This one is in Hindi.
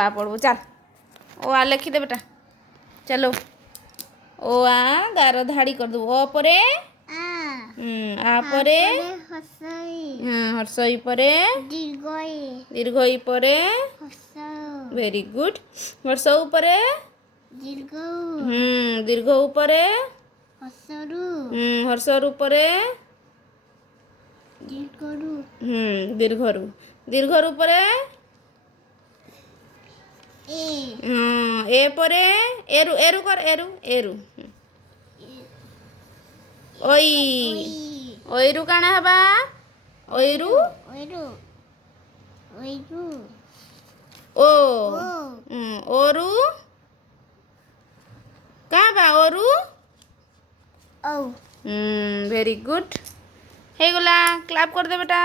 आ पढ़बू चल ओ आ लिखी दे बेटा चलो ओ आ गार धाड़ी कर दो ओ परे आ परे हर्षई परे दीर्घई परे वेरी गुड हर्ष उपरे दीर्घ उपरे हर्षरु परे दीर्घरु दीर्घरु परे ए परे एरु एरु कर एरु एरु ओई ओईरु काना हबा ओईरु ओ ओरु का बा ओरु वेरी गुड हे गला क्लैप कर दे बेटा।